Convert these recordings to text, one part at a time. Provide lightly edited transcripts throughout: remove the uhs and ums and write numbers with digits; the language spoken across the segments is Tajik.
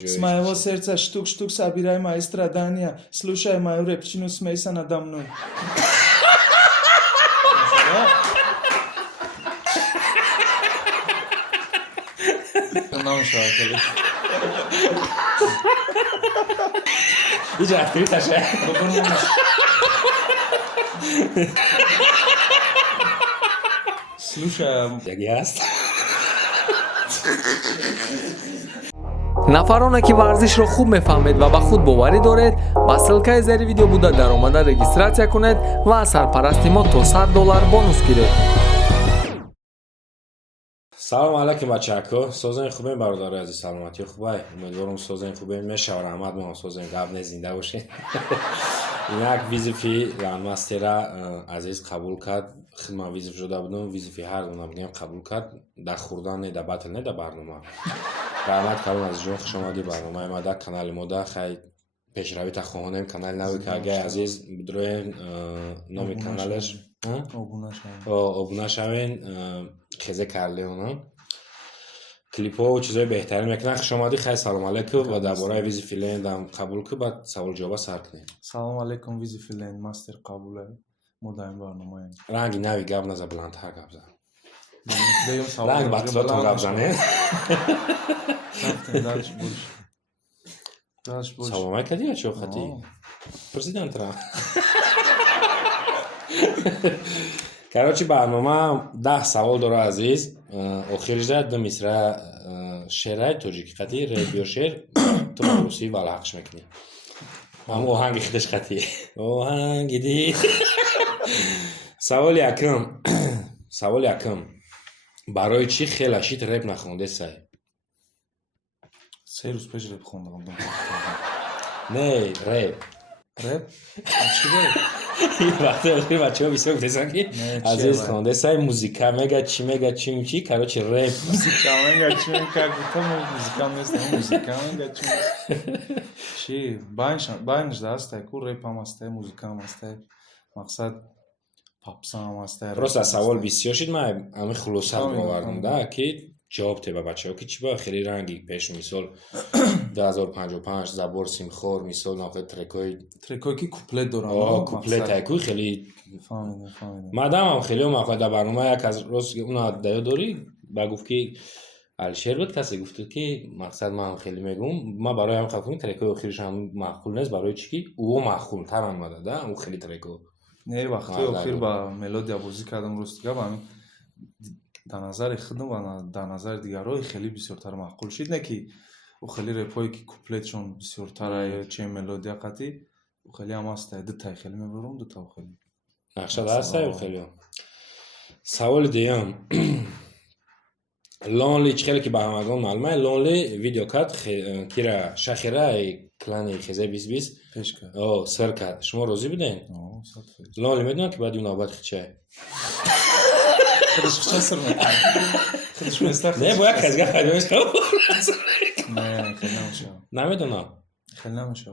С моего сердца штук-штук собирай мои страдания, слушай мою репчину, смейся надо мной. Hiç aktivite Слушай, است. нафароне ки варзишро хуб мефаҳмед ва ба худ боварӣ доред ба ссилкаи зери видео буда даромада регистратсия кунед ва аз сарпарасти мо то $100 бонус гиред. салом алайкум бачаҳако, созани хубем бародари азиз, саломатӣ хубай. Умедворам созани хубем мешава, раҳмат меҳам, созани гавне зинда бошед. Як визифи ланмастера азиз қабул кард, хидмат визиф шуда будам, визифи ҳар дона будем қабул кард, да хурдан не да батл не да барнома. раҳмат кардем азизҷон, хушомадӣ барномаи ма да канали мо да хай пешравита хоҳонем канали нави кагаи азиз бидроен номи каналаш обуна шавен хезе карлеона клипҳо чизои беҳтарин мекунад. хушомадӣ, хай салом алейкум ва дар бораи визи филен дам қабул ку баъд савол ҷавоба сар кунем. салом алейкум, визи филен мастер қабуле мо дар ин барномаем. ранги нави гап наза, бландтар гап зан. ранг батлотон гап зане. салом айкадӣ ачо хати президент ра. короче барнома 10 савол дора азиз. охирижа ду мисра шерай тоҷики хати реп ё шер ту русӣ валҳақш мекунӣ. ҳам оҳанги худаш хати оҳанги ди. саволи якум барои чӣ хела шит реп нахондесай? 3 рӯз пеш реп хондам. не реп Реп? Чӣ реп? вақте охир бачаҳо бисёр гуфтесан ки азиз хондесай музика мега чӣ мега чӣ короче реп музика мега чӣ мега гуфтам музика нестам музика мега чӣ байнш дастай ку репам астай музикам астай мақсад попсам астай. просто савол бисёр шид ман ами хулосат овардам да ки ҷавоб теба бачаҳо ки чӣ ба хеле ранги пеш мисол 2055 забор симхор мисол нафе трекой ки куплет дорам куплетай ку хеле фаҳмидам мадамам хеле омафай дар барнома як аз рост уна даё дорӣ ба гуфт ки алишер буд касе гуфту ки мақсад ман хеле мегум ман барои ҳам хабарам трекои охириш ҳам маъқул нест барои чӣ ки ӯ маъқултар омада да ӯ хеле треко не вақти охир ба мелодия бозӣ кардам рости гап ҳамин дар назари худам ва дар назари дигаро хеле бисёртар маъқул шид не ки ӯ хеле репҳое ки куплетшон бисёртара ё чи мелодия қатӣ ӯ хеле ҳам астай дутай хеле мебарам дута хеле нақша дастай ӯ хеле. саволи деюм лонли чӣ хеле ки ба ҳамагон маълума лонли видео кард кира шахира клани хезе 2020 пеш кард сир кард шумо розӣ будем? лонли медонад ки баъди навбат хичае خودش چه سر میکنه خودش میستخدم نه باید کسی گفت خیلی میشه نه خیلی نمیشه نمیدونم خیلی نمیشه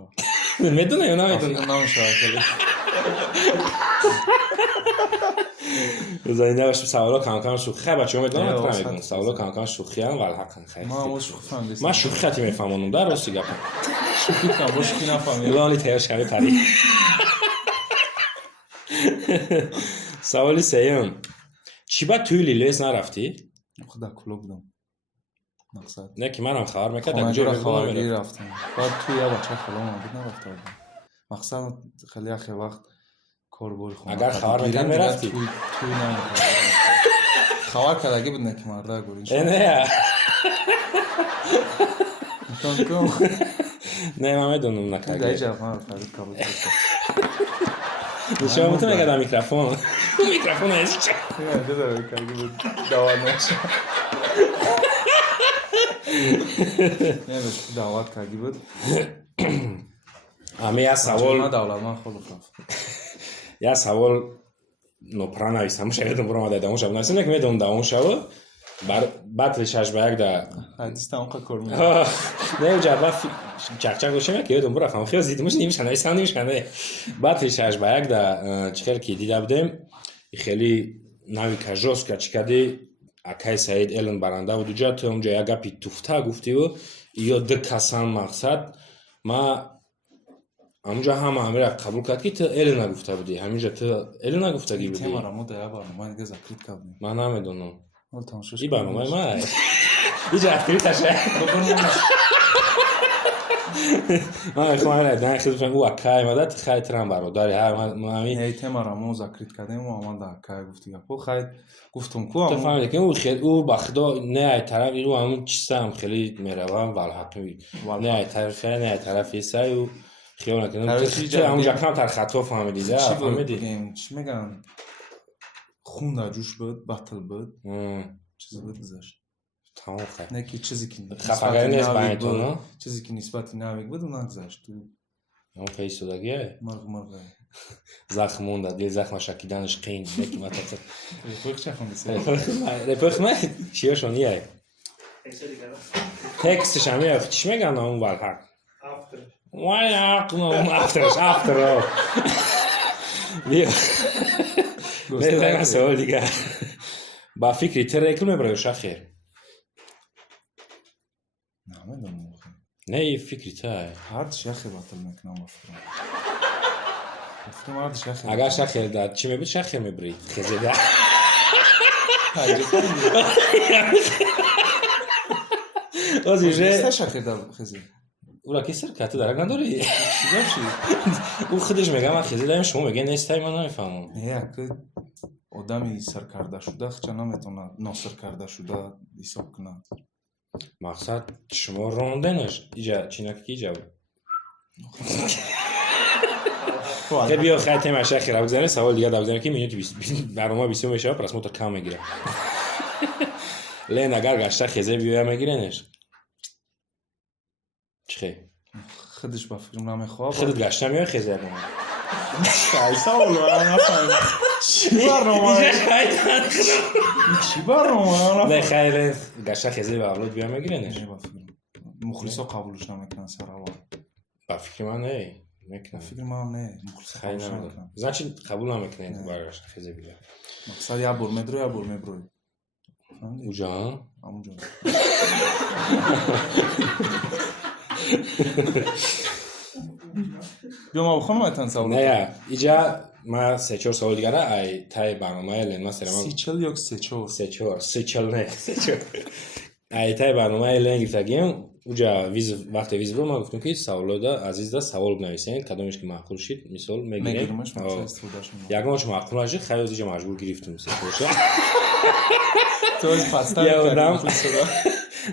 میدونه یا نمیدونه نمیشه خیلی روزایی نباشیم سوالا کم کم شوخی خیلی بچه ها میدونم اطلاع میدونم سوالا کم کم شوخی هم ولی حقا خیلی من شوخی خطی میفهمونم در راستی گفتم شوخی کنم با شوخی نفهمیم لانی تیاش کمی پری سوالی سیوم چی با توی لیلیس نرفتی؟ خدا کلو بودم مقصد نه که منم خبر میکرد خانجور خواهی رفتم بعد توی یا بچه خلام بود نرفته بودم مقصد خیلی اخی وقت کار بوری خونه اگر خبر میکرد میرفتی؟ توی نمیرفتی خبر کردگی بود نه که مرده گوری نه نه من میدونم نکرد در جرف من فرید قبول کرد شما میتونم اگر در میکروفون میکروفون هست چه؟ نه داره کارگی بود دعوت نشه نه بس دعوت کارگی بود اما یه سوال نه دولت من خود خواست یه سوال نوپرا نویسم شاید برام داده اون شب نویسم که میدونم داون شو بعد شش به یک دا حدیث تمام کار می‌کنه نه جواب چک گوشه میگه یادم برا فهم خیلی دیدمش نمیشه نمیشه بعد شش به یک دا چیکار کی دیده بودم خیلی نوی کاژوس که چیکادی اکای سعید الان برنده بود جات اونجا یک گپی توفته گفتی و یا کسان مقصد ما همونجا هم امیر قبول کرد که تو ال نگفته بودی همینجا تو ال نگفتگی بودی تمارا مو در برنامه دیگه ذکر کردیم من نمیدونم حال تماشاش این برنامه ما اینجا اخیری تشه من خواهم ندارم خیلی او اکای مدت خیلی ترم برادری ای تمارا مو ذکر کردیم و آمد اکای گفتی گفت خیلی گفتم کو تو فهمیدی که او خیلی او بخدا نه طرف اینو همون چیزا هم خیلی میروم والحق می نه طرف نه طرفی سایو خیال نکنم تو همونجا کم تر خطا فهمیدی ده فهمیدی چی میگن خون در جوش بود بطل بود چیزی بود گذاشت تمام خیلی نه که چیزی که خفاگری نیست باید تو نه چیزی که نسبتی نویگ بود اون گذاشت اون خیلی سوداگیه مرغ زخم مونده دیل زخم شکیدنش قین یکی متفق رفیق چه خوندیسی؟ رفیق من چیهشون یه تکستش هم یه چی میگن اون والحق وای عقل اون افترش بیا بزنیم سوال دیگه با فکری ترکل میبرای شخیر نمیدونم نه یه فکری تای هر شخیر باطل میکنم گفتم هر شخیر اگر شخیر داد چی میبید شخیر میبرید خزیده نیسته شخیر داد خزید او را که سر کتی داره نداری چی داشتی؟ او خودش میگه من خیلی داریم شما میگه نیستایی من نمیفهمم نه که آدمی سر کرده شده چه نمیتونه ناسر کرده شده حساب کنه مقصد شما راندنش ایجا چینک که ایجا بود که بیا خیلی تیم اشیا خیره بگذاریم سوال دیگه بگذاریم که مینوتی برنامه 20 میشه پس ما تا کم میگیره لین اگر گشته خیزه بیویا میگیرنش چخی؟ خودش با فکرم نمیخواه خودت گشته میای خیزه کنم شایسته اولو نفهم چی برنامه چی برنامه نه خیلی گشته خیزه به اولاد بیا میگیرنش مخلصا قبولش نمیکنن سر اول با فکر من نه میکنم فکر من نه مخلصا خیلی قبولش نمیکنم نمیکنن زنچه قبول نمیکنه برگشت خیزه بیا مقصد یا بر مدرو یا بر مبروی اوجا همونجا بیا ما بخونم ایتن سوال نه ایجا ما 3-4 سوال دیگه را ای تای برنامه لین ما سرما 30 یا 34 3-4 نه 3-4 ای تای برنامه لین گفتگیم اوجا وقت ویز بود ما گفتیم که سوالا دا عزیز دا سوال بنویسین کدومش که معقول شید مثال میگیریم یکماش معقول نشد خیلی از اینجا مجبور گرفتیم تو از پستر کردیم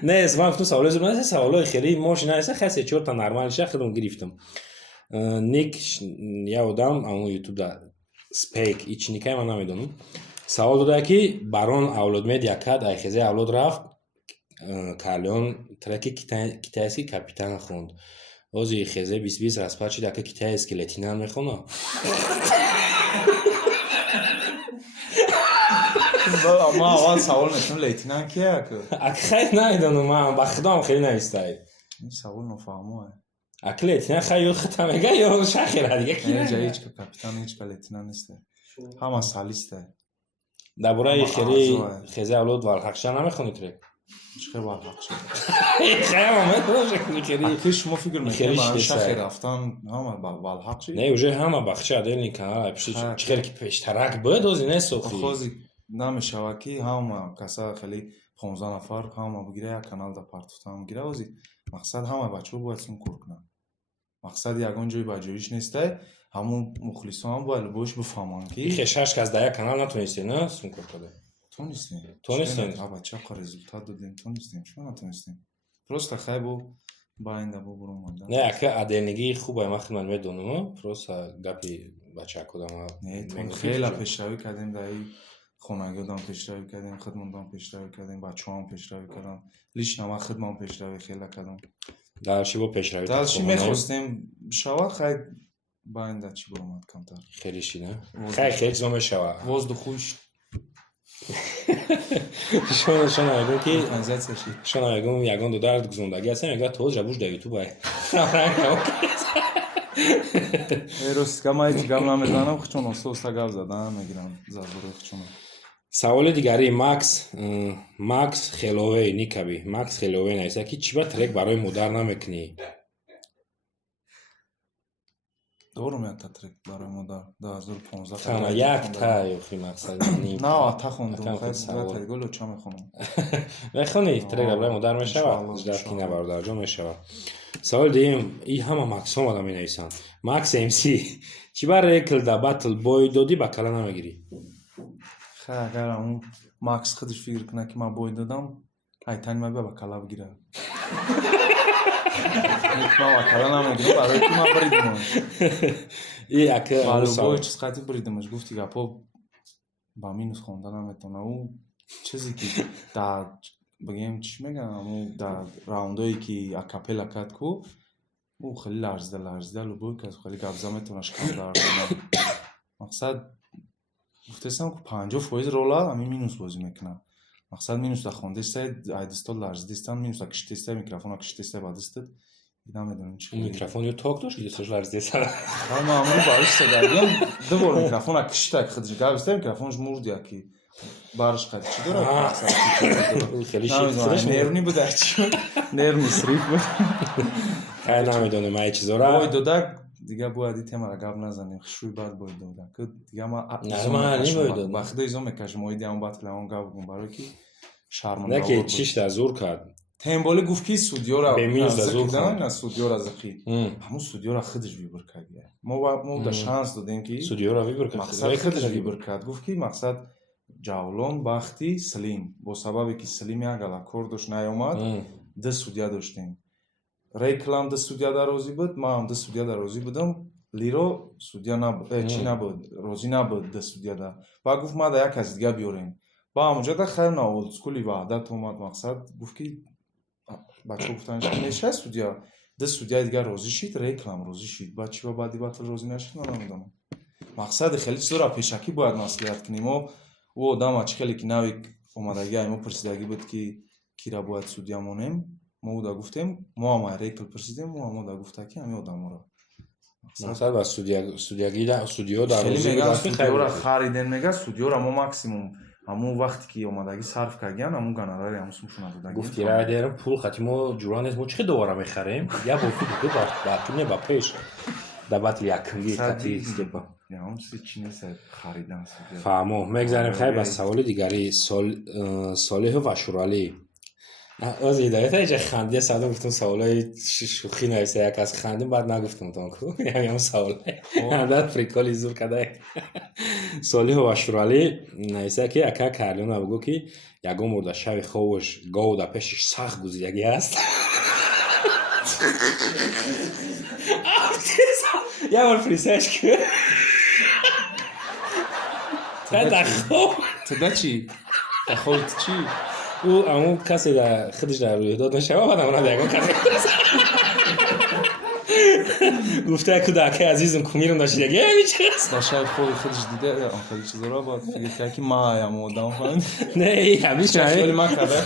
نه اسمم گفتم سوالای خیلی ماش نه خیلی 4 تا نرمالش خودم گرفتم نیک یا آدم اون یوتیوب دا سپیک ایچ نیکای من نمیدونم سوال داده که بران اولاد مدیا کد ای خیزه اولاد رفت کالیون ترکی کتایسی کاپیتان خوند اوزی خیزه 20 رسپاچی دکه کتای اسکلتینان میخونه ما اول سوال نشون لیتینان کیه که خیلی نمیدونم من با خودم خیلی نویستایی این سوال نفهمه اکلیتینان خیلی خطا میگه یا شخیره دیگه کی اینجا هیچ که کاپیتان هیچ که لیتینان نیسته همه سالیسته درباره خیلی خیزه اولاد والحقشا نمیخونی ترک چه والحق شد خیلی آمد خیلی اکیش ما فکر میکنیم برای شخی رفتن همه والحق شد نه اوجه همه بخشه عدل این کانال خیلی که پیشترک بود اوزی نه سوخی خوزی نمیشه که همه کسا خیلی 15 نفر همه بگیره یک کانال در پارتوتا هم گیره اوزی مقصد همه بچه باید سون کور کنن مقصد یکان جای بجایش نیسته همون مخلصان هم باید باش بفهمان که این خشش که از در یک کانال نتونستی نه سون کور کنه تونستیم بچه ها رزولتات دادیم تونستیم شما نتونستیم پروستا خیلی با اینده برون مانده نه که عدلنگی خوبه ما خیلی من میدونم پروستا گپی بچه ها کدام نه تون خیلی پیشروی کردیم در این خونگی هم پیشروی کردیم خدمت هم پیشروی کردیم بچه هم پیشروی کردم لیش نما خدمت پیشروی خیلی کردم درشی با پیشروی درشی میخواستیم شوا خیلی با اینده چی برامد کمتر خیلی شی نه خیلی زمه شوا وزد خوش شما میگم که شما میگم یگان دو درد گزندگی هستم میگم تو جبوش در یوتیوب های روز که ما هیچ گم نمیزنم چون اوستا گپ زدم میگیرم زبور خچون سوال دیگری ماکس خلووی نیکبی ماکس خلووی نیست که چی با ترک برای مادر نمیکنی؟ دارم یک ترک برای مادر 2015 تنها یک تا یخی مقصد نه تا خوندم خیلی تا گلو چه میخونم بخونی ترک برای مادر میشود زیاد کی نبرد جا میشود. سوال دیگه این همه ماکس هم آدم می نویسن. ماکس امسی چی برای ریکل دا باتل بوی دادی با کلا نمیگیری؟ خیلی اگر اون ماکس خودش فکر کنه که من بوی دادم ایتانی من با کلا بگیره من با کلا نمیگیرم برای که من بریدم این اکه بالو بوی چیز قطعی بریدمش گفتی که پا با مینوس خوندن نمیتونه اون چیزی که در بگیم چی میگم اون در راوندایی که اکاپلا کات کو او خیلی لرزیده لوبوی که خیلی گبزه میتونه شکل دارد مقصد گفتستم که 50% رولا همین مینوس بازی میکنم مقصد مینوس در خونده ساید ایدستال لرزیدستان مینوس اکشتی ساید میکروفون اکشتی ساید بادستد نمیدونم چی میکروفون یو تاک داشت یه لرزیدستان من معمولی باش صدایم دوباره میکروفون اکشتی که خودش گبسته میکروفونش مرد یکی بارش قد چی داره خیلی شیک نرمی بوده چی نرمی صریف بود خیلی نمیدونه من این چیزا را بوی داده دیگه باید تیم را گاب نزنیم شوی بعد بوی داده که دیگه ما وقتی ایزو میکشم ویدی هم باید لون گاب بگم برای که شرمنده نه که چیش در زور کرد تیمبولی گفت که سودیو را بمیز در زور کرد نه سودیو را زخی همون سودیو را خودش ویبر کرد ما در شانس دادیم که سودیو را ویبر کرد مقصد خودش ویبر کرد گفت که مقصد جاولون وقتی سلیم با سببی که سلیم یک اکوردش نیامد ده سودیا داشتیم ریکلام ده سودیا در روزی بود ما هم ده سودیا در روزی بودم لیرو سودیا نبود چی نبود روزی نبود ده سودیا در با گفت ما در یک از دیگه بیاریم با همونجا در خیلی ناولد سکولی وعدت اومد مقصد گفت که بچه گفتنش که میشه سودیا ده سودیا دیگه روزی شید ریکلام روزی شید با چی با بعدی بطل روزی نشید من نمیدونم مقصد خیلی چیز را پیشکی باید نصیحت کنیم و آدم اچکلی که نوی اومدگی ایمو پرسیدگی بود که کی را باید سودیا مونیم ما او دا گفتیم ما هم ریکل پرسیدیم ما دا گفته که همین آدم را مقصد با سودیو در روزی خیلی میگن سودیو را خریدن میگن سودیو را ما مکسیموم همون وقتی که اومدگی صرف کردن همون گنراری همون سمشون دادن گفتی را دیرم پول خطی ما جوران از ما چه دوباره میخریم یا با فیدیو با با پیش دبات یکمی خطی استیپا هم چی نیست خریدن فهمو مگذاریم خیلی با سوال دیگری صالح و شورالی از هدایت ایجا خنده ساده گفتم سوالای شوخی نویسه یک از خنده بعد نگفتم تام کو یعنی هم سوال عادت فریکالی زور کده صالح و شورالی نویسه که اکا کارلون بگو که یگو مرد شب خوش گاو در پیشش سخت گزیدگی است یه بار فریسش که تا خوب تا چی؟ تا خوب چی؟ او امون کسی در خودش در روی داد نشه و بعد امون دیگه کسی گفته که داکه عزیزم کمیرم داشت دیگه میچست داشت خودش دیده آخری چیزا را با فکر که ما هم آدم فهمید نه همیشه خیلی ما کرده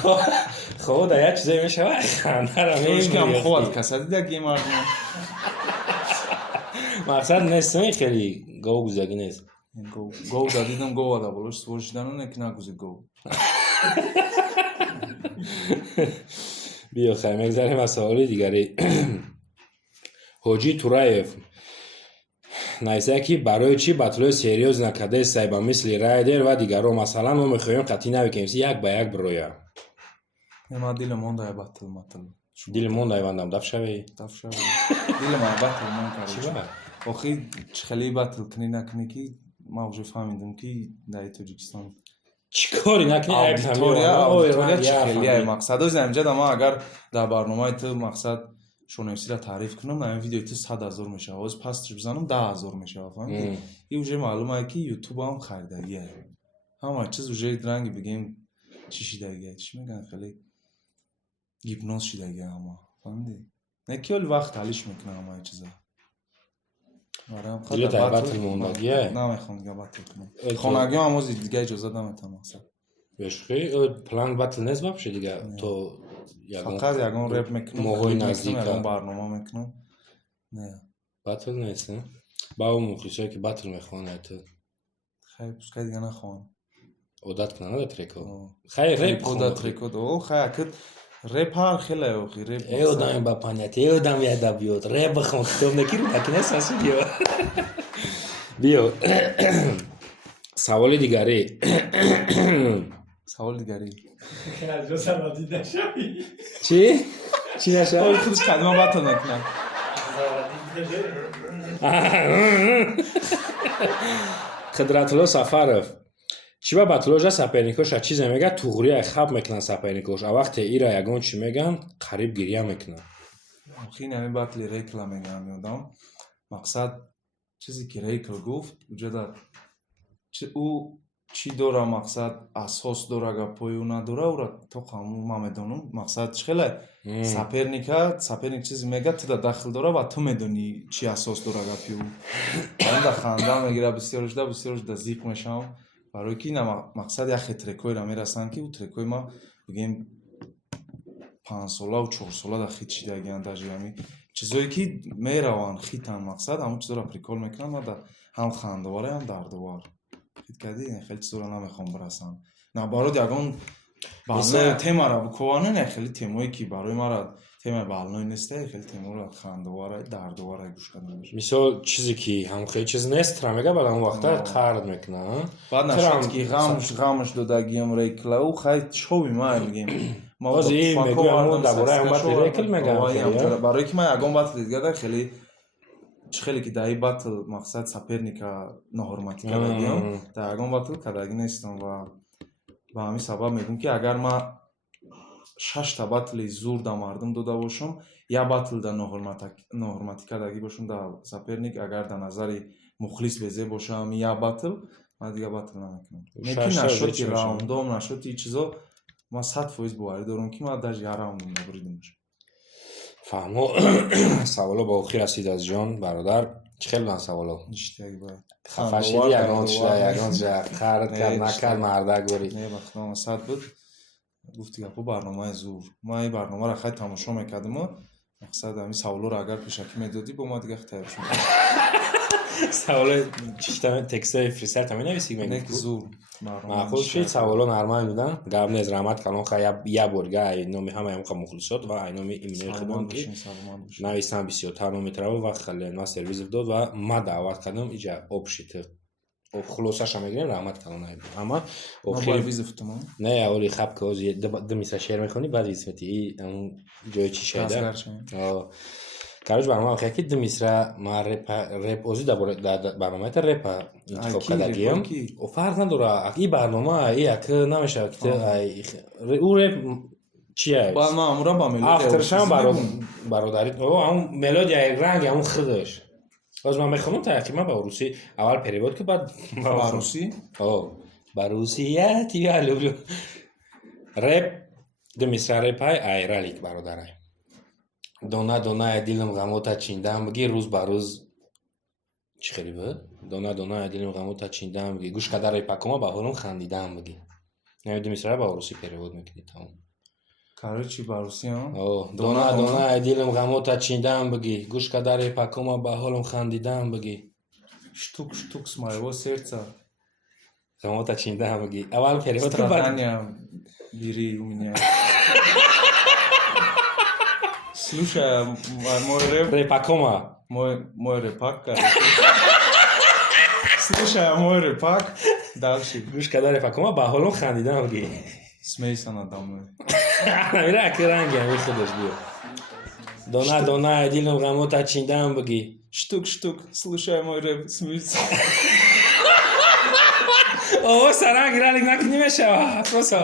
خود یا چیزایی میشه خنده را میگم خود کسی دیده گیمر مقصد نیست خیلی گاو گوزگی نیست گاو دادیدم گاو داده بلوش سوارشیدن اونه که نگوزه گاو بیا خیلی مگذاریم از سوالی دیگری حاجی تورایف نایسته که برای چی بطلوی سریوز نکده سایبا مثل رایدر و دیگر مثلا ما میخوایم قطعی نبکنیم یک با یک برویا ما دیل مونده بطل دیل مونده بندم دف شوی دیل ما بطل مونده آخی خیلی بطل کنی نکنی که ما وجه فهمیدم که در تاجیکستان چی کاری نکنی آودیتوریا چی خیلی های مقصد های زمجد اما اگر در برنامه تو مقصد شونویسی را تعریف کنم این ویدیوی تو 100,000 میشه آواز پستش بزنم 10,000 میشه فهمید این وجه معلومه که یوتیوب هم خریدگیه همه چیز وجه رنگی بگیم چی شیدگیه چی میگن خیلی گیپنوز شیدگیه همه فهمیدی نکی ولی وقت حلیش میکنه همه چیزا دیگه تا بطل موندگیه نمیخوام دیگه بطل کنم خانگی هم از دیگه اجازه دامتم مقصد بشخی پلان بطل نیست بشه دیگه تو فقط یکم رپ میکنم موقعی نزدیک یکم برنامه میکنم نه بطل نیست نه با اون مخلصایی که بطل میخوانه تو خیلی پسکای دیگه نخوان عادت کنن ده ترکو آه. خیلی ریپ ریپ خونه ода трекот о хаякат реп ҳар хеле охи реп ای آدم با پانیت ای آدم ادبیات ریپ بخون کتاب نگیر دکنه ساسی بیا بیا سوال دیگری саволи дигари چی؟ چی نشه؟ худш кадима батл мекунад Қидратулло Сафаров. Чи ба батложа саперникоша чизе мега туғрия хаб мекунад саперникош. А вақте ира ягон чи меган қариб гирия мекунад. хин ами батли рекла мегам ёдам мақсад чизе ки рекл гуфт уҷада ӯ чӣ дора мақсад асос дора гапои ӯ надора ура тоқаму ма медонам мақсад чӣ хеле саперник чизе мега туда дахл дора ва ту медонӣ чӣ асос дора гапи ӯ анда ханда мегира бисёр зиқ мешавам барои ки мақсад яхе трекоиро мерасанд ки ӯ трекои ма бигем 5-солаву 4-сола да хит шидагианд даже ами чизое ки мераванд хитан мақсад ҳамон чизоро прикол мекунам ва ҳам хандовара ҳам дардовар хит кади хеле чизоро намехом барасам наоборот ягон балнои темара буковане не хеле темое ки барои мара темаи балной нест хеле темаро хандовара дардовара гӯш кардан мисол чизе ки ҳам хеле чиз нест тра мега баъд ҳамон вақта қард мекунад баъд нашуд ки ғамш додагиам рекла ӯ хай шови май мегем боз ин мегӯям дабораи ҳам батли рекл мегам барое ки ман ягон батл дигада хеле чӣ хеле ки дар ин батл мақсад саперника ноҳурматӣ кардагиам дар ягон батл кардагӣ нестам ва ба ҳамин сабаб мегӯям ки агар ман 6 батли зур дар мардум дода бошам як батл дар ноҳурматӣ кардагӣ бошам дар саперник агар дар назари мухлис безе бошам як батл ман дигар батл намекунам лекин нашуд ки раундом нашуд ин чизо ман 100% боварӣ дорам ки ман даже як раундом набуридам фаҳмо саволо ба охир расид аз ҷон бародар чӣ хел буданд саволо хафа шидӣ ягон қард кард накард мардак барид не вақтам сад буд гуфти гапо барномаи зур ман ин барномаро хай тамошо мекардам мақсад ҳамин саволоро агар пешакӣ медодӣ бо ман дигар тайёр шуд саволо чишта текстои фристайл та менависӣ не ки зур маъқул шид саволо нормал будан гап нест раҳмат калон хай як борга ай номи ҳамаи ҳамқа мухлисот ва ай номи иминои худам ки навистан бисёртар номи траво ва хеле на сервис дод ва ма даъват кардам иҷа обшит хулосаша мегирем раҳмат калон ама охир не аввали хаб ки ози ду мисра шеър мехонӣ баъд визмети ҳамун ҷои чӣ шайда короче барномаи охир ки ду мисра ман реп ози дар барномаи репа интихоб кардагиам фарқ надора ин барнома як намешавад ки ӯ реп чия авторшам бародари ҳамун мелодияи ранги ҳамун худаш боз ман мехонам таки ман ба русӣ аввал перевод ки баъд ба русӣ ба русия ти я люблю реп ду мисра репай айралик бародарай дона донаи дилам ғамота чиндам биги рӯз ба рӯз чӣ хеле буд дона донаи дилам ғамота чиндам биги гӯш карда репакома ба ҳолам хандидам биги нави ду мисра ба русӣ перевод мекунӣ тамом короче ба русӣ дона донаи дилам ғамота чиндам биги гӯш карда репакома ба ҳолам хандидам биги штук штук с моего сердца ғамота чиндам биги аввал перевод страдания бери у меня слушай мой рэп репакома мой рэпак слушай мой рэпак дальше гӯш карда репакома ба ҳолам хандидам биги смейся надо мной мира ки ранги ами худаш биё дона донаи дилам ғамота чиндам биги штук штук слушай мой рэп смейся о саранг ралик накунӣ мешавад просто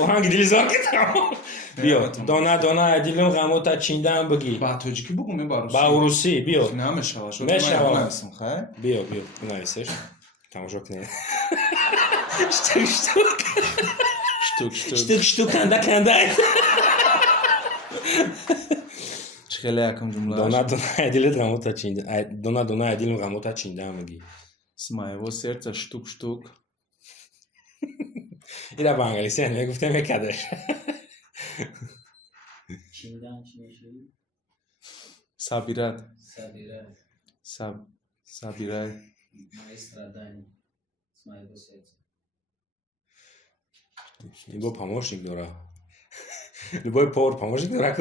оҳанги дилизоки тамом биё дона донаи дилам ғамота чиндам биги ба тоҷикӣ бугу ме ба урусӣ биё намешавад мешавад биё бинависеш тамошо кунед штук канда чӣ хеле якум ҷумла дона донаи дилам ғамота чиндам биги с моего сердца штук штук ира ба англиси мегуфтем мекардаш сабират Sabiraj. Sabiraj. С моего сердца. С моего сердца. Мои страдания. С моего сердца. Любой помощник дора. Любой повар помощник дора.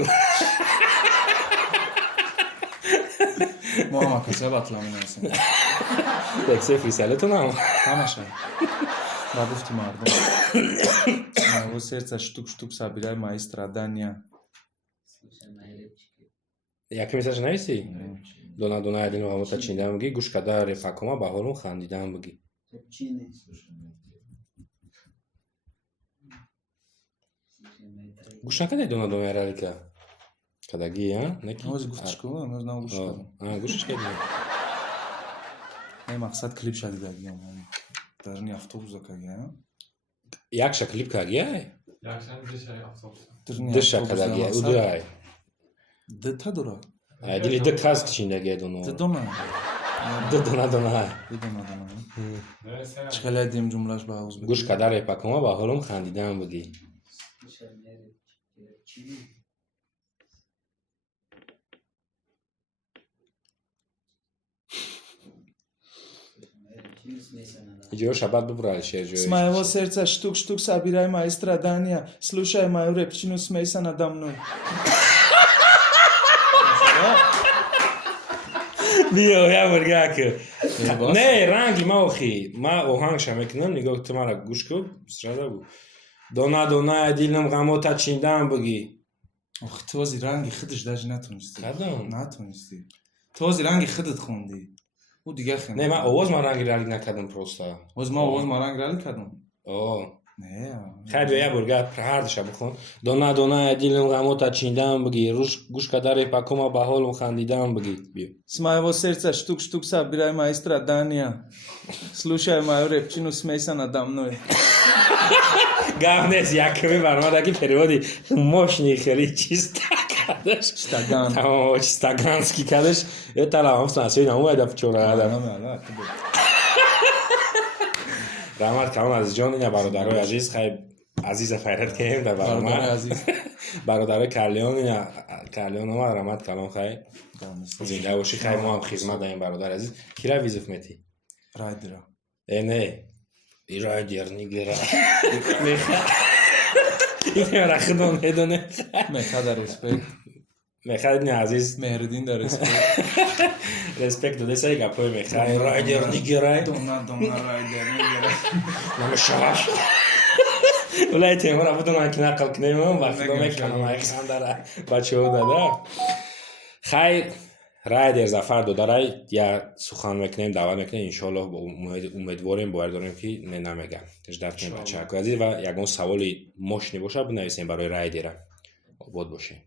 ما هم کسی باطلا می‌نویسیم. تکسی فیصلتون هم. همشه. ما گفتیم مردم. ما сердце штук собирай мои страдания. Яке месяц навести? Дона один гамота чиндам бги, гуш када рефакома ба ҳолум хандидам бги. Гуш накадай дона яралика. Кадаги, а? Неки. Оз гуфтишку, оз нам гуш кадам. Гушиш кади. Ай мақсад клип шадидагиям. Даже не автобус закагиям. Якша клип каги? Якшам дешай автобус. Дыша кадаги, удай. Дыта дура. Дили ды каз чиндаги доно. Дыдона. Дона. Дыдона. Нерсе. Чхалай дим ҷумлаш ба узбек. Гуш када рефакома ба ҳолум хандидам бги. Идёшь шабат бубрали шержо. С моего сердца штук собирай мои страдания, слушай мою репчину, смейся надо мной. Био, я бургак. Не, ранги маохи. Ма оҳангша мекунам, нигоҳ ту мара гӯш кун, сразу гӯ. Дона дилам ғамота чиндам бги. Ох, ты ози ранги хидиш даже натонисти. Кадом? Натонисти. Ты ози ранги хидит хунди. У дига хин. Не, ма овоз ма ранги ралик накардам просто. Оз ма овоз ма ранги рали кардам. О. Не. Хайр я бургак ҳардша бхон. Дона дилам ғамота чиндам бги. Гӯш кадаре пакома ба ҳолум хандидам бги. Био. С моего сердца штук собирай мои страдания, слушай мою репчину, смейся надо мной. Гавнес яками бармадаги переводи мощный хели чиста кадаш. Стаган. Тамом стаганский кадаш. Это лавам станцию на умайда вчера. Рамат калом аз ҷон ина бародарои азиз хай азиза файрат кем дар барома азиз. бародарои Карлион ина Карлион омад рамат калом хай зинда боши хай мо ҳам хизмат даем бародар азиз. Кира визиф мети? Райдера. Не. И райдер нигера. Меха. Ина рахидон медоне. Меха дар респект. Меха ин азиз Меҳриддин дар респект. респект десай гапои меха. Райдер нигера. Дона райдер нигера. Намешаш. Улай темора будун ки нақл кунем вақто мекунам ай хандара бачаҳо дада. Хайр райдер зафар додарай я сухан мекунем дават мекунем иншоаллоҳ умедворем бовар ки не намегам. Ждат кунем бачаҳо азиз ва ягон саволи мошни бошад бинависем барои райдера. Обод бошед.